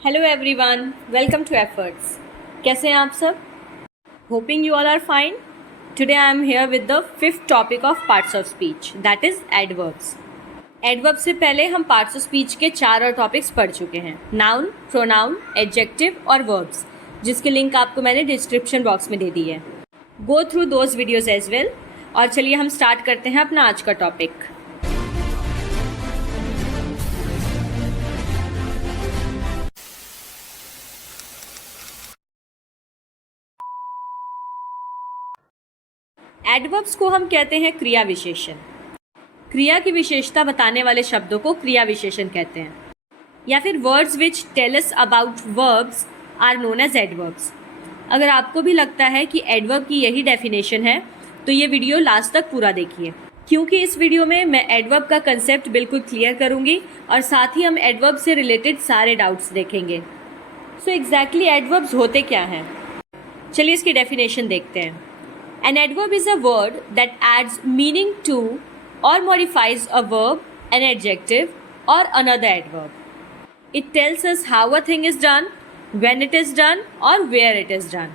Hello everyone, welcome to efforts. कैसे हैं आप सब? Hoping you all are fine. Today I am here with the fifth topic of parts of speech, that is adverbs. Adverb से पहले हम parts of speech के 4 और topics पढ़ चुके हैं, नाउन, प्रोनाउन, एडजेक्टिव और वर्ब्स, जिसकी लिंक आपको मैंने डिस्क्रिप्शन बॉक्स में दे दी है। Go through those videos as well. और चलिए हम स्टार्ट करते हैं अपना आज का टॉपिक। एडवर्ब्स को हम कहते हैं क्रिया विशेषण। क्रिया की विशेषता बताने वाले शब्दों को क्रिया विशेषण कहते हैं, या फिर words which tell us about verbs are known as adverbs. अगर आपको भी लगता है कि एडवर्ब की यही डेफिनेशन है तो ये वीडियो लास्ट तक पूरा देखिए, क्योंकि इस वीडियो में मैं एडवर्ब का कंसेप्ट बिल्कुल क्लियर करूंगी और साथ ही हम एडवर्ब से रिलेटेड सारे डाउट्स देखेंगे। सो एग्जैक्टली एडवर्ब्स होते क्या हैं? चलिए इसकी डेफिनेशन देखते हैं। An adverb is a word that adds meaning to or modifies a verb, an adjective, or another adverb. It tells us how a thing is done, when it is done, or where it is done.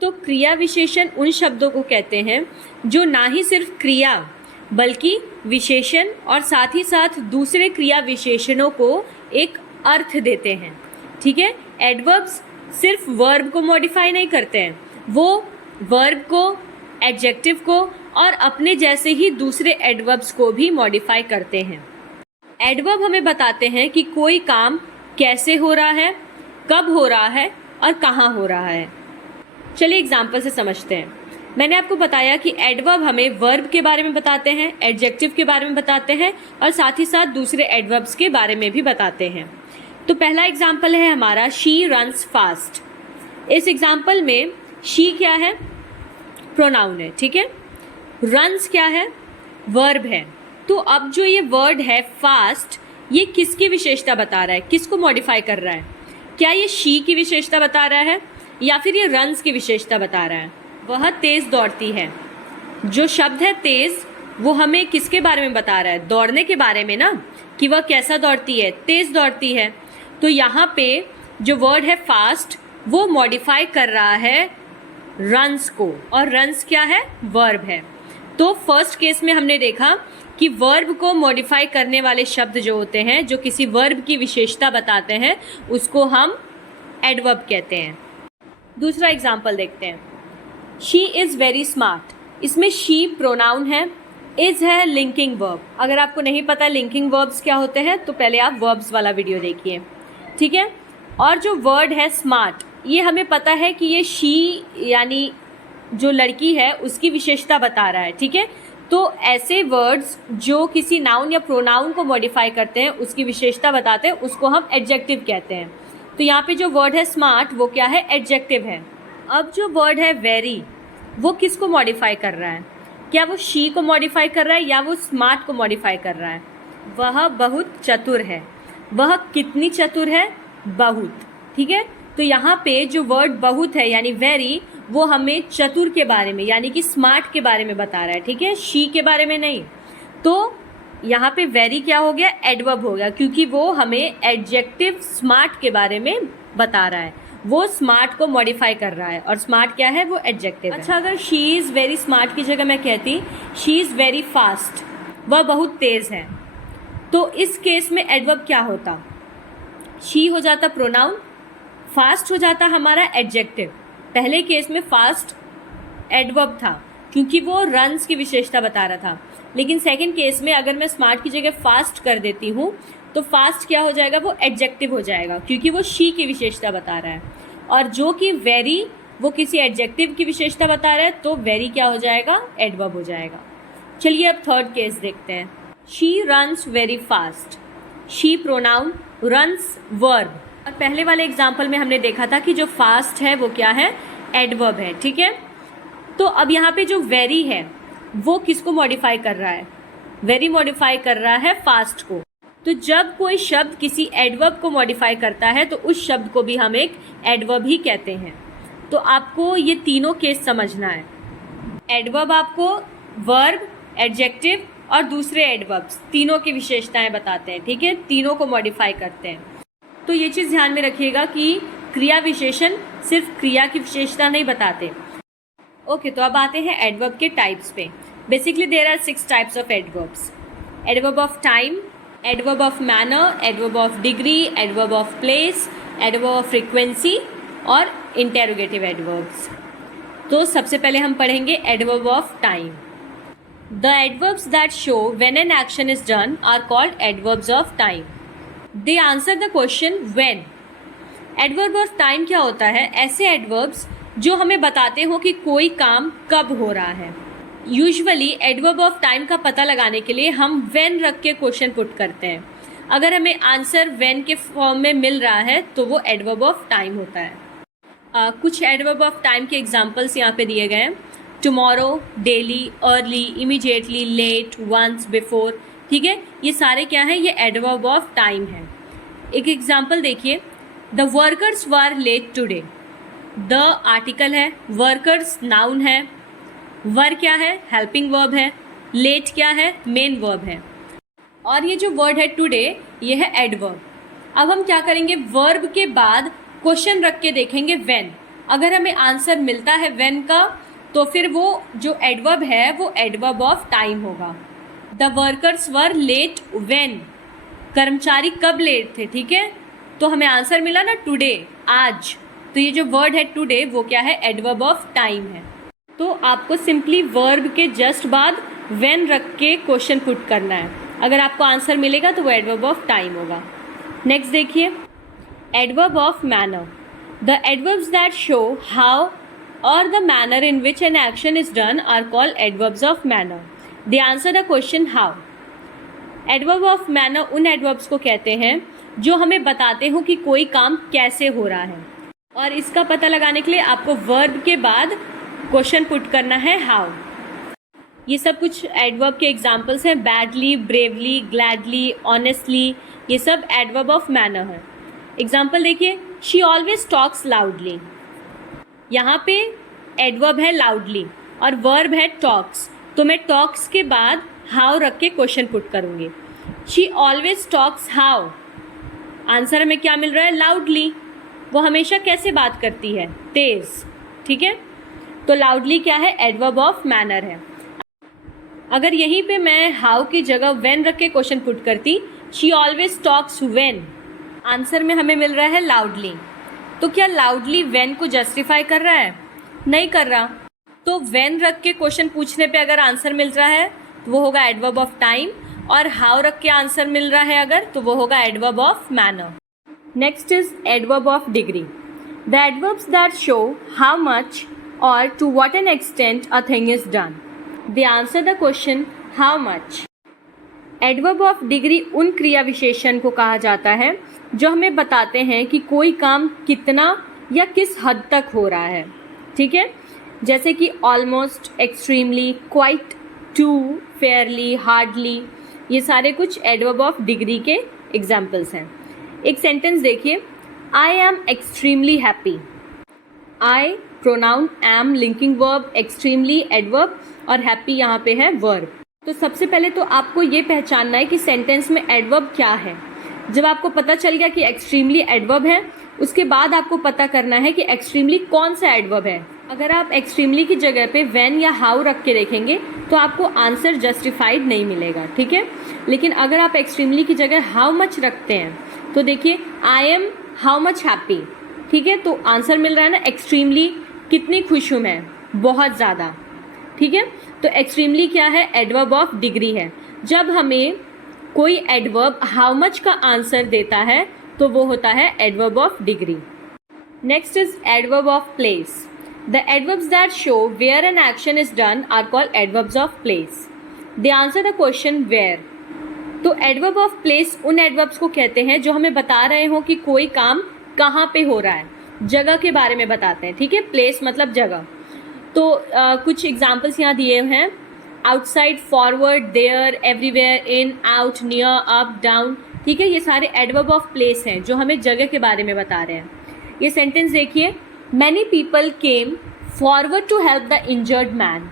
तो क्रिया विशेषण उन शब्दों को कहते हैं जो ना ही सिर्फ क्रिया बल्कि विशेषण और साथ ही साथ दूसरे क्रिया विशेषणों को एक अर्थ देते हैं। ठीक है, एडवर्ब्स सिर्फ वर्ब को मॉडिफाई नहीं करते हैं, वो वर्ब को, एडजेक्टिव को और अपने जैसे ही दूसरे एडवर्ब्स को भी मॉडिफाई करते हैं। एडवर्ब हमें बताते हैं कि कोई काम कैसे हो रहा है, कब हो रहा है और कहाँ हो रहा है। चलिए एग्जाम्पल से समझते हैं। मैंने आपको बताया कि एडवर्ब हमें वर्ब के बारे में बताते हैं, एडजेक्टिव के बारे में बताते हैं और साथ ही साथ दूसरे एडवर्ब्स के बारे में भी बताते हैं। तो पहला एग्जाम्पल है हमारा शी रन्स फास्ट। इस एग्जाम्पल में शी क्या है? प्रोनाउन है। ठीक है, रन्स क्या है? वर्ब है। तो अब जो ये वर्ड है फास्ट, ये किसकी विशेषता बता रहा है, किसको मॉडिफाई कर रहा है? क्या ये शी की विशेषता बता रहा है या फिर ये रन्स की विशेषता बता रहा है? वह तेज दौड़ती है। जो शब्द है तेज, वो हमें किसके बारे में बता रहा है? दौड़ने के बारे में ना, कि वह कैसा दौड़ती है, तेज दौड़ती है। तो यहाँ पे जो वर्ड है फास्ट, वो मॉडिफाई कर रहा है रन्स को, और रन्स क्या है? वर्ब है। तो फर्स्ट केस में हमने देखा कि वर्ब को मॉडिफाई करने वाले शब्द जो होते हैं, जो किसी वर्ब की विशेषता बताते हैं, उसको हम एडवर्ब कहते हैं। दूसरा एग्जाम्पल देखते हैं। She is very smart. इसमें शी प्रोनाउन है, इज़ है लिंकिंग वर्ब। अगर आपको नहीं पता लिंकिंग वर्ब्स क्या होते हैं तो पहले आप वर्ब्स वाला वीडियो देखिए। ठीक है, और जो वर्ड है स्मार्ट, ये हमें पता है कि ये शी यानी जो लड़की है उसकी विशेषता बता रहा है। ठीक है, तो ऐसे वर्ड्स जो किसी नाउन या प्रोनाउन को मॉडिफाई करते हैं, उसकी विशेषता बताते हैं, उसको हम एडजेक्टिव कहते हैं। तो यहाँ पे जो वर्ड है स्मार्ट, वो क्या है? एडजेक्टिव है। अब जो वर्ड है वेरी, वो किसको मॉडिफाई कर रहा है? क्या वो शी को मॉडिफाई कर रहा है या वो स्मार्ट को मॉडिफाई कर रहा है? वह बहुत चतुर है। वह कितनी चतुर है? बहुत। ठीक है, तो यहाँ पे जो वर्ड बहुत है यानी वेरी, वो हमें चतुर के बारे में यानी कि स्मार्ट के बारे में बता रहा है। ठीक है, शी के बारे में नहीं। तो यहाँ पे वेरी क्या हो गया? एडवर्ब हो गया, क्योंकि वो हमें एडजेक्टिव स्मार्ट के बारे में बता रहा है। वो स्मार्ट को मॉडिफाई कर रहा है, और स्मार्ट क्या है? वो एडजेक्टिव है। अच्छा, अगर शी इज़ वेरी स्मार्ट की जगह मैं कहती शी इज़ वेरी फास्ट, वह बहुत तेज़ है, तो इस केस में एडवर्ब क्या होता? शी हो जाता प्रोनाउन, फास्ट हो जाता हमारा एडजेक्टिव। पहले केस में फास्ट एडवर्ब था क्योंकि वो रन्स की विशेषता बता रहा था, लेकिन सेकंड केस में अगर मैं स्मार्ट की जगह फास्ट कर देती हूँ तो फास्ट क्या हो जाएगा? वो एडजेक्टिव हो जाएगा, क्योंकि वो शी की विशेषता बता रहा है। और जो कि वेरी, वो किसी एडजेक्टिव की विशेषता बता रहा है, तो वेरी क्या हो जाएगा? एडवर्ब हो जाएगा। चलिए अब थर्ड केस देखते हैं। She runs very fast. She pronoun, runs verb. और पहले वाले एग्जाम्पल में हमने देखा था कि जो फास्ट है वो क्या है? एडवर्ब है। ठीक है, तो अब यहाँ पे जो वेरी है वो किसको मॉडिफाई कर रहा है? वेरी मॉडिफाई कर रहा है फास्ट को। तो जब कोई शब्द किसी एडवर्ब को मॉडिफाई करता है तो उस शब्द को भी हम एक एडवर्ब ही कहते हैं। तो आपको ये तीनों केस समझना है। एडवर्ब आपको वर्ब, एडजेक्टिव और दूसरे एडवर्ब्स, तीनों की विशेषताएं बताते हैं। ठीक है, तीनों को मॉडिफाई करते हैं। तो ये चीज़ ध्यान में रखिएगा कि क्रिया विशेषण सिर्फ क्रिया की विशेषता नहीं बताते। ओके, तो अब आते हैं एडवर्ब के टाइप्स पे। Basically there are 6 types of adverbs. Adverb of time, adverb of manner, adverb of degree, adverb of place, adverb of frequency और इंटेरोगेटिव एडवर्ब्स। तो सबसे पहले हम पढ़ेंगे adverb of time. The adverbs that show when an action is done are called adverbs of time. They answer the question when. Adverb of time क्या होता है? ऐसे एडवर्ब्स जो हमें बताते हो कि कोई काम कब हो रहा है। यूजुअली एडवर्ब ऑफ टाइम का पता लगाने के लिए हम व्हेन रख के क्वेश्चन पुट करते हैं। अगर हमें आंसर व्हेन के फॉर्म में मिल रहा है तो वो एडवर्ब ऑफ टाइम होता है। कुछ एडवर्ब ऑफ टाइम के एग्जाम्पल्स यहाँ पे दिए गए हैं। Tomorrow, daily, early, immediately, late, once, before. ठीक है, ये सारे क्या है? ये एडवर्ब ऑफ टाइम है। एक एग्जाम्पल देखिए, the workers were late today. The article है, वर्कर्स नाउन है, वर क्या है? हेल्पिंग वर्ब है, लेट क्या है? मेन वर्ब है, और ये जो वर्ड है टुडे ये है एडवर्ब। अब हम क्या करेंगे? वर्ब के बाद क्वेश्चन रख के देखेंगे व्हेन। अगर हमें आंसर मिलता है व्हेन का तो फिर वो जो एडवर्ब है वो एडवर्ब ऑफ टाइम होगा। The workers were late when, कर्मचारी कब लेट थे। ठीक है, तो हमें आंसर मिला ना टुडे, आज। तो ये जो वर्ड है टुडे वो क्या है? एडवर्ब ऑफ टाइम है। तो आपको सिंपली वर्ब के जस्ट बाद व्हेन रख के क्वेश्चन पुट करना है। अगर आपको आंसर मिलेगा तो वो एडवर्ब ऑफ टाइम होगा। नेक्स्ट देखिए, adverb of manner. The adverbs that show how or the manner in which an action is done are called adverbs of manner. They answer the question how. Adverb of manner उन adverbs को कहते हैं जो हमें बताते हो कि कोई काम कैसे हो रहा है, और इसका पता लगाने के लिए आपको वर्ब के बाद क्वेश्चन पुट करना है हाउ। ये सब कुछ एडवर्ब के एग्जाम्पल्स हैं। बैडली, ब्रेवली, ग्लैडली, ऑनेस्टली, ये सब एडवर्ब ऑफ मैनर है। एग्जाम्पल देखिए, शी ऑलवेज टॉक्स लाउडली। यहाँ पे एडवर्ब है लाउडली और वर्ब है टॉक्स, तो मैं टॉक्स के बाद हाउ रख के क्वेश्चन पुट करूँगी। She always talks how, answer हमें क्या मिल रहा है? लाउडली। वो हमेशा कैसे बात करती है? तेज। ठीक है, तो लाउडली क्या है? एडवर्ब ऑफ मैनर है। अगर यहीं पे मैं हाउ की जगह व्हेन रख के क्वेश्चन पुट करती, she always talks when, answer में हमें मिल रहा है लाउडली। तो क्या लाउडली व्हेन को जस्टिफाई कर रहा है? नहीं कर रहा। तो व्हेन रख के क्वेश्चन पूछने पे अगर आंसर मिल रहा है तो वो होगा एडवर्ब ऑफ टाइम, और हाउ रख के आंसर मिल रहा है अगर तो वो होगा adverb of manner. Next is adverb of degree. The adverbs that show how much or to what an extent a thing is done. They answer the question how much. Adverb of degree उन क्रिया विशेषण को कहा जाता है जो हमें बताते हैं कि कोई काम कितना या किस हद तक हो रहा है। ठीक है, जैसे कि almost, extremely, quite, too, fairly, hardly, ये सारे कुछ एडवर्ब ऑफ डिग्री के एग्जाम्पल्स हैं। एक सेंटेंस देखिए, I am extremely happy. I pronoun, am linking verb, extremely adverb और हैप्पी यहाँ पे है वर्ब। तो सबसे पहले तो आपको ये पहचानना है कि सेंटेंस में एडवर्ब क्या है। जब आपको पता चल गया कि एक्सट्रीमली एडवर्ब है, उसके बाद आपको पता करना है कि एक्सट्रीमली कौन सा एडवर्ब है। अगर आप एक्सट्रीमली की जगह पे व्हेन या हाउ रख के देखेंगे तो आपको आंसर जस्टिफाइड नहीं मिलेगा। ठीक है, लेकिन अगर आप एक्सट्रीमली की जगह हाउ मच रखते हैं तो देखिए, I M how much happy. ठीक है, तो आंसर मिल रहा है ना एक्सट्रीमली, कितनी खुश हूँ मैं, बहुत ज़्यादा। ठीक है, तो एक्सट्रीमली क्या है? एडवर्ब ऑफ डिग्री है। जब हमें कोई एडवर्ब हाउ मच का आंसर देता है तो वो होता है adverb of degree. Next is adverb of place. The adverbs that show where an action is done are called adverbs of place. They answer the question where. तो adverb of place उन adverbs को कहते हैं जो हमें बता रहे हो कि कोई काम कहाँ पे हो रहा है, जगह के बारे में बताते हैं। ठीक है, प्लेस मतलब जगह। तो कुछ एग्जाम्पल्स यहाँ दिए हैं, outside, forward, there, everywhere, in, out, near, up, down. ठीक है, ये सारे एडवर्ब ऑफ प्लेस हैं जो हमें जगह के बारे में बता रहे हैं। ये सेंटेंस देखिए, many people came forward to help the injured man.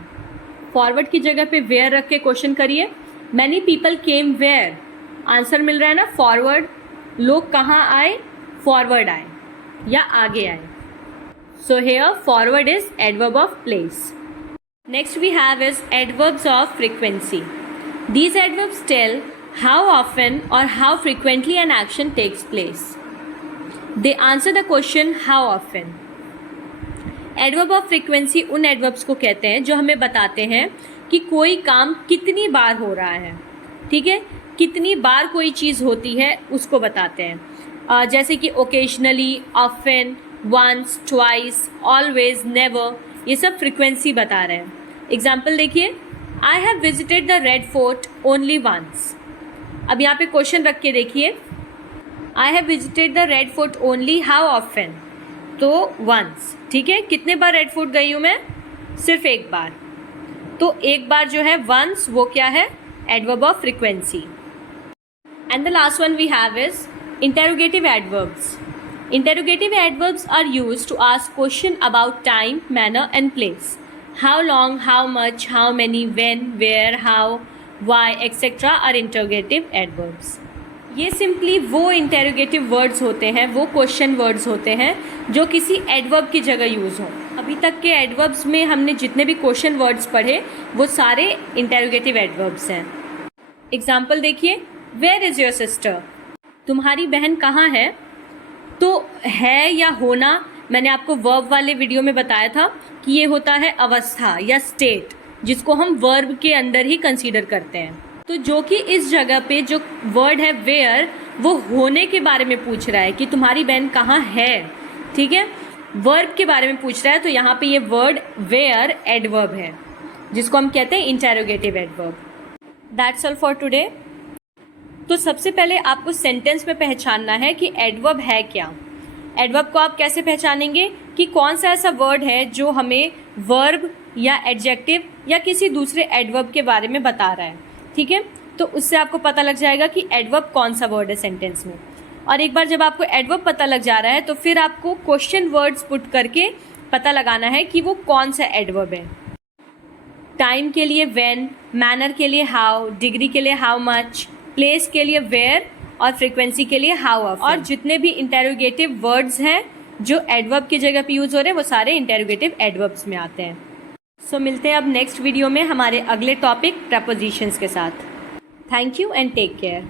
Forward की जगह पे वेयर रख के क्वेश्चन करिए। Many people came where, answer मिल रहा है ना फॉरवर्ड। लोग कहाँ आए? फॉरवर्ड आए या आगे आए. So here forward is adverb of place. Next we have is adverbs of frequency. These adverbs tell how often or how frequently an action takes place. They answer the question how often. Adverb of frequency उन adverbs को कहते हैं जो हमें बताते हैं कि कोई काम कितनी बार हो रहा है. ठीक है, कितनी बार कोई चीज़ होती है उसको बताते हैं. जैसे कि occasionally, often, once, twice, always, never, ये सब फ्रीक्वेंसी बता रहे हैं. एग्जाम्पल देखिए, I have visited the Red Fort only once. अब यहाँ पे क्वेश्चन रख के देखिए, I have visited the Red Fort only how often, तो वंस. ठीक है, कितने बार रेड फोर्ट गई हूँ मैं? सिर्फ एक बार. तो एक बार जो है वंस, वो क्या है? Adverb of frequency. And the last one we have is interrogative adverbs. Interrogative adverbs are used to ask question about time, manner and place. How long, how much, how many, when, where, how, why, etc. are interrogative adverbs. ये simply वो interrogative words होते हैं, वो question words होते हैं जो किसी adverb की जगह यूज़ हो. अभी तक के adverbs में हमने जितने भी question words पढ़े वो सारे interrogative adverbs हैं. एग्जाम्पल देखिए, Where is your sister? तुम्हारी बहन कहाँ है? तो है या होना मैंने आपको वर्ब वाले वीडियो में बताया था कि ये होता है अवस्था या स्टेट, जिसको हम वर्ब के अंदर ही कंसीडर करते हैं. तो जो कि इस जगह पे जो वर्ड है वेयर, वो होने के बारे में पूछ रहा है कि तुम्हारी बहन कहाँ है. ठीक है, वर्ब के बारे में पूछ रहा है, तो यहाँ पे ये वर्ड वेयर एडवर्ब है जिसको हम कहते हैं interrogative adverb. That's all for today. तो सबसे पहले आपको सेंटेंस में पहचानना है कि एडवर्ब है क्या. एडवर्ब को आप कैसे पहचानेंगे कि कौन सा ऐसा वर्ड है जो हमें वर्ब या एडजेक्टिव या किसी दूसरे एडवर्ब के बारे में बता रहा है. ठीक है, तो उससे आपको पता लग जाएगा कि एडवर्ब कौन सा वर्ड है सेंटेंस में. और एक बार जब आपको एडवर्ब पता लग जा रहा है तो फिर आपको क्वेश्चन वर्ड्स पुट करके पता लगाना है कि वो कौन सा एडवर्ब है. टाइम के लिए व्हेन, मैनर के लिए हाउ, डिग्री के लिए हाउ मच, प्लेस के लिए वेयर और फ्रीक्वेंसी के लिए हाउ ऑफन. और जितने भी इंटेरोगेटिव वर्ड्स हैं जो एडवर्ब की जगह पे यूज़ हो रहे हैं वो सारे इंटेरोगेटिव एडवर्ब्स में आते हैं. सो मिलते हैं अब नेक्स्ट वीडियो में हमारे अगले टॉपिक प्रपोजिशंस के साथ. Thank you and take care.